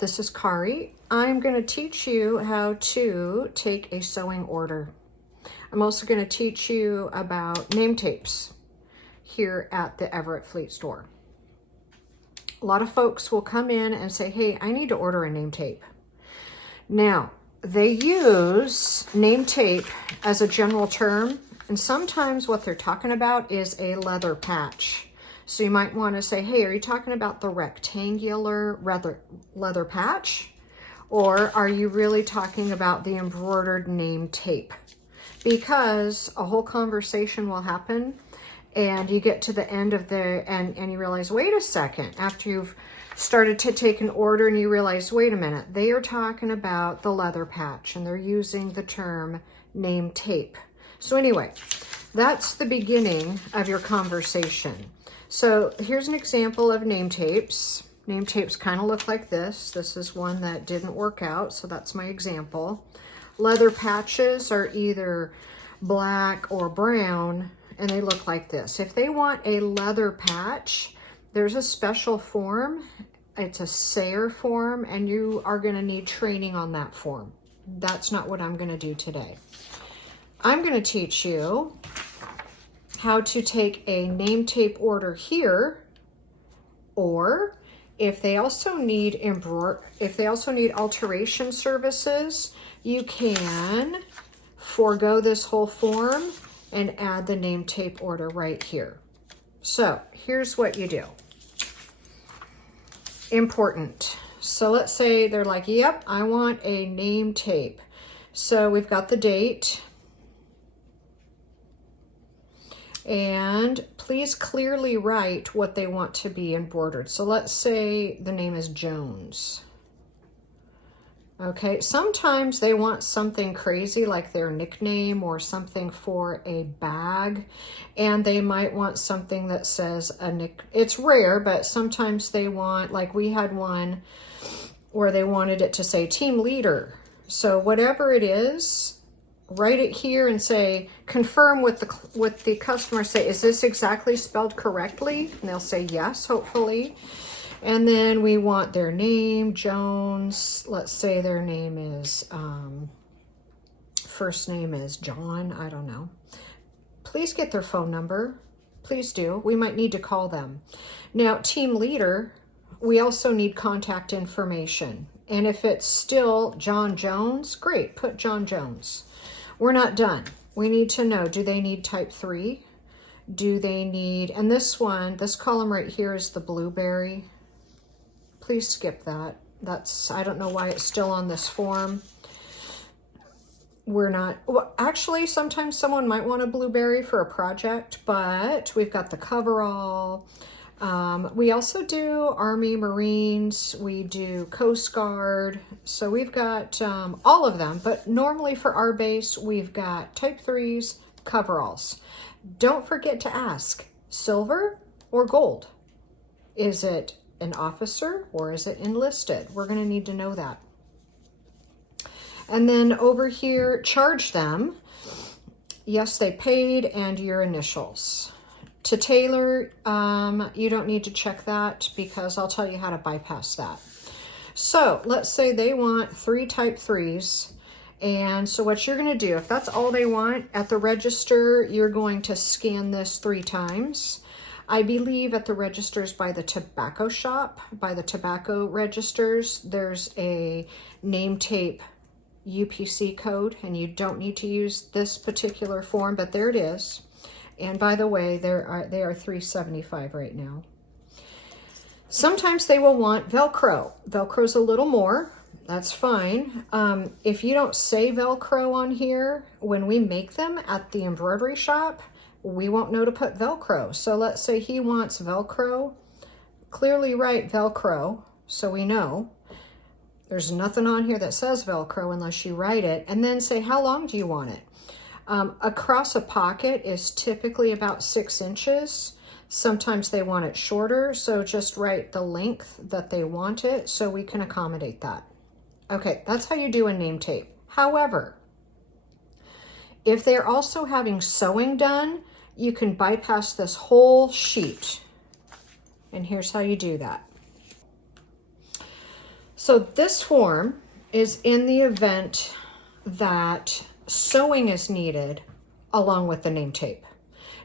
this is Kari. I'm going to teach you how to take a sewing order. I'm also going to teach you about name tapes here at the Everett Fleet Store. A lot of folks will come in and say, hey, I need to order a name tape. Now, they use name tape as a general term, and sometimes what they're talking about is a leather patch. So you might want to say, hey, are you talking about the rectangular leather patch? Or are you really talking about the embroidered name tape? Because a whole conversation will happen and you get to the end of and you realize, wait a second, after you've started to take an order and you realize, wait a minute, they are talking about the leather patch and they're using the term name tape. So anyway, that's the beginning of your conversation. So here's an example of name tapes. Name tapes kind of look like this. This is one that didn't work out, so that's my example. Leather patches are either black or brown, and they look like this. If they want a leather patch, there's a special form. It's a Sayer form, and you are going to need training on that form. That's not what I'm going to do today. I'm going to teach you how to take a name tape order here, or if they also need alteration services, you can forego this whole form and add the name tape order right here. So here's what you do. Important. So let's say they're like, yep, I want a name tape. So we've got the date. And please clearly write what they want to be embroidered. So let's say the name is Jones. Okay, sometimes they want something crazy like their nickname or something for a bag. And they might want something that says it's rare, but sometimes they want, like we had one where they wanted it to say team leader. So whatever it is, write it here and say, confirm with the customer, say, is this exactly spelled correctly? And they'll say yes, hopefully. And then we want their name, Jones. Let's say their name is, first name is John, I don't know. Please get their phone number. Please do. We might need to call them. Now, team leader, we also need contact information. And if it's still John Jones, great, put John Jones. We're not done. We need to know, do they need type 3? Do they need, and this column right here is the blueberry. Please skip that. I don't know why it's still on this form. Well, actually, sometimes someone might want a blueberry for a project, but we've got the coverall. We also do Army, Marines, we do Coast Guard, so we've got all of them, but normally for our base, we've got type 3s, coveralls. Don't forget to ask, silver or gold? Is it an officer or is it enlisted? We're going to need to know that. And then over here, charge them. Yes, they paid, and your initials. To tailor, you don't need to check that because I'll tell you how to bypass that. So let's say they want 3 type 3s. And so what you're going to do, if that's all they want at the register, you're going to scan this 3 times. I believe at the registers by the tobacco shop, by the tobacco registers, there's a name tape UPC code, and you don't need to use this particular form, but there it is. And by the way, they are $3.75 right now. Sometimes they will want Velcro. Velcro's a little more. That's fine. If you don't say Velcro on here, when we make them at the embroidery shop, we won't know to put Velcro. So let's say he wants Velcro. Clearly write Velcro so we know. There's nothing on here that says Velcro unless you write it. And then say, how long do you want it? Across a pocket is typically about 6 inches. Sometimes they want it shorter, so just write the length that they want it so we can accommodate that. Okay, that's how you do a name tape. However, if they're also having sewing done, you can bypass this whole sheet. And here's how you do that. So this form is in the event that sewing is needed along with the name tape.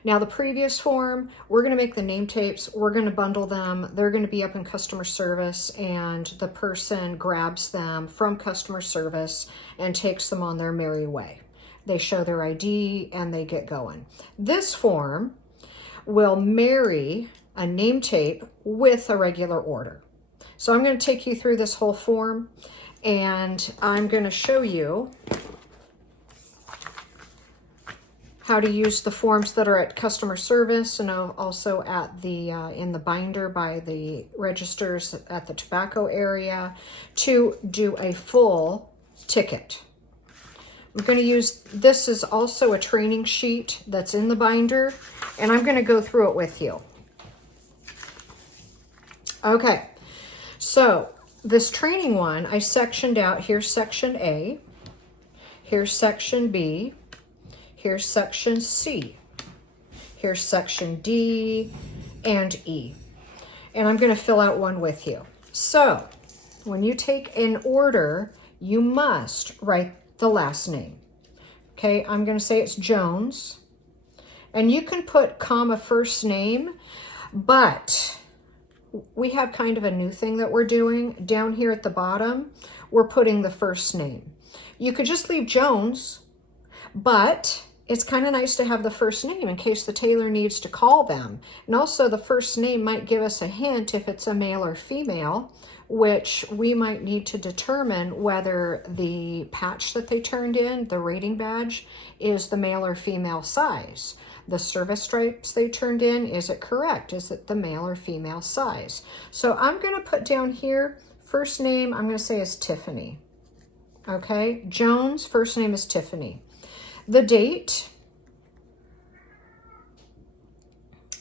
Now the previous form, we're going to make the name tapes, we're going to bundle them, they're going to be up in customer service, and the person grabs them from customer service and takes them on their merry way. They show their ID and they get going. This form will marry a name tape with a regular order. So I'm going to take you through this whole form, and I'm going to show you how to use the forms that are at customer service and also at the in the binder by the registers at the tobacco area to do a full ticket. I'm going to use, this is also a training sheet that's in the binder, and I'm going to go through it with you. Okay, so this training one, I sectioned out. Here's section A, here's section B, here's section C, here's section D and E. And I'm going to fill out one with you. So when you take an order, you must write the last name. Okay, I'm going to say it's Jones. And you can put comma first name, but we have kind of a new thing that we're doing. Down here at the bottom, we're putting the first name. You could just leave Jones, but it's kind of nice to have the first name in case the tailor needs to call them. And also the first name might give us a hint if it's a male or female, which we might need to determine whether the patch that they turned in, the rating badge, is the male or female size. The service stripes they turned in, is it correct? Is it the male or female size? So I'm going to put down here, first name, I'm going to say is Tiffany. Okay, Jones, first name is Tiffany. The date,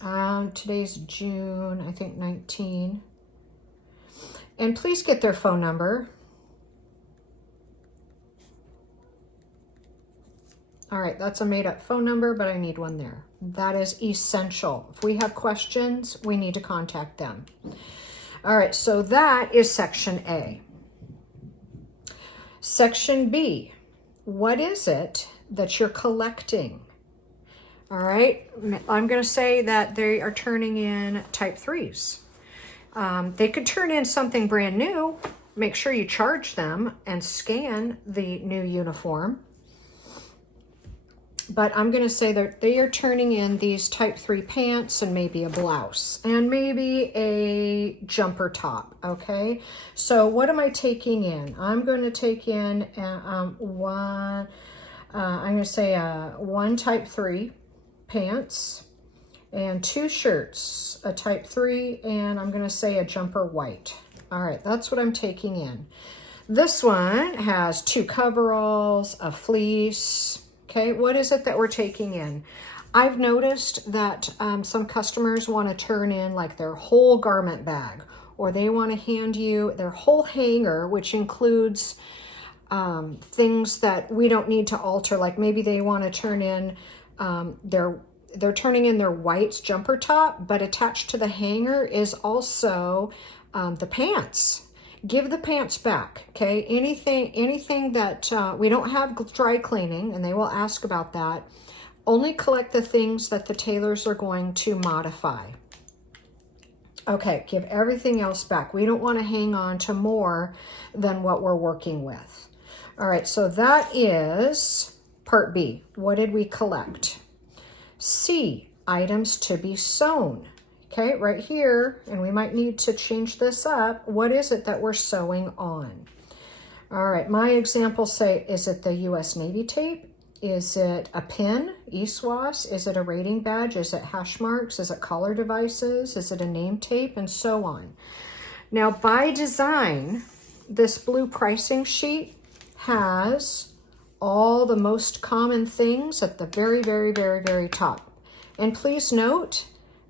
today's June, I think 19. And please get their phone number. All right, that's a made up phone number, but I need one there. That is essential. If we have questions, we need to contact them. All right, so that is section A. Section B, what is it that you're collecting? All right, I'm going to say that they are turning in type 3s. They could turn in something brand new. Make sure you charge them and scan the new uniform. But I'm going to say that they are turning in these type 3 pants and maybe a blouse and maybe a jumper top, okay? So what am I taking in? I'm going to take in one, I'm going to say one type 3 pants and 2 shirts, a type 3, and I'm going to say a jumper white. All right, that's what I'm taking in. This one has 2 coveralls, a fleece. Okay, what is it that we're taking in? I've noticed that some customers want to turn in like their whole garment bag, or they want to hand you their whole hanger, which includes things that we don't need to alter. Like maybe they want to turn in they're turning in their white jumper top, but attached to the hanger is also the pants. Give the pants back, okay? Anything that we don't have dry cleaning, and they will ask about that. Only collect the things that the tailors are going to modify. Okay, give everything else back. We don't want to hang on to more than what we're working with. All right, so that is part B. What did we collect? C, items to be sewn. Okay, right here, and we might need to change this up. What is it that we're sewing on? All right, my examples say, is it the U.S. Navy tape? Is it a pin, ESWAS? Is it a rating badge? Is it hash marks? Is it collar devices? Is it a name tape? And so on. Now, by design, this blue pricing sheet has all the most common things at the very, very, very, very top. And please note,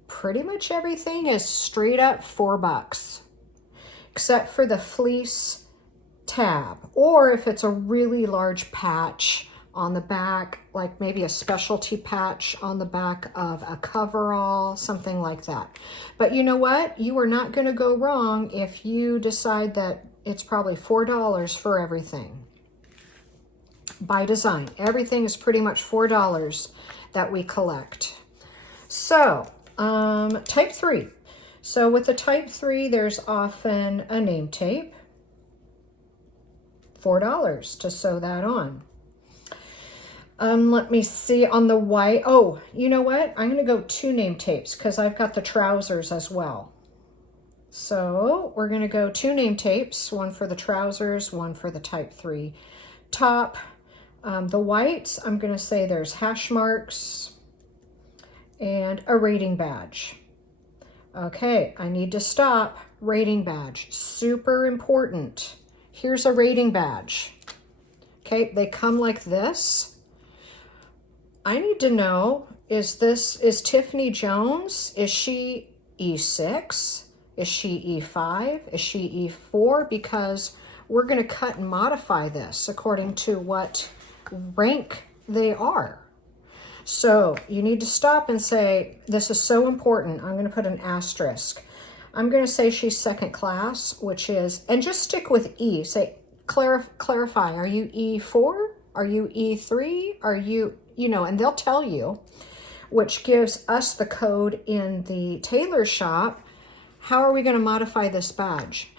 pretty much everything is straight up $4, except for the fleece tab, or if it's a really large patch on the back, like maybe a specialty patch on the back of a coverall, something like that. But you know what? You are not going to go wrong if you decide that it's probably $4 for everything. By design, everything is pretty much $4 that we collect. So, type 3. So with the type 3, there's often a name tape. $4 to sew that on. Let me see on the white. Oh, you know what? I'm going to go 2 name tapes because I've got the trousers as well. So we're going to go 2 name tapes, one for the trousers, one for the type 3 top. The whites, I'm going to say there's hash marks and a rating badge. Okay, I need to stop. Rating badge, super important. Here's a rating badge. Okay, they come like this. I need to know, is Tiffany Jones, is she E6? Is she E5? Is she E4? Because we're going to cut and modify this according to what rank they are. So you need to stop and say, this is so important. I'm going to put an asterisk. I'm going to say she's second class, which is, and just stick with E. Say, clarify, are you E4? Are you E3? Are you, and they'll tell you, which gives us the code in the tailor shop. How are we going to modify this badge?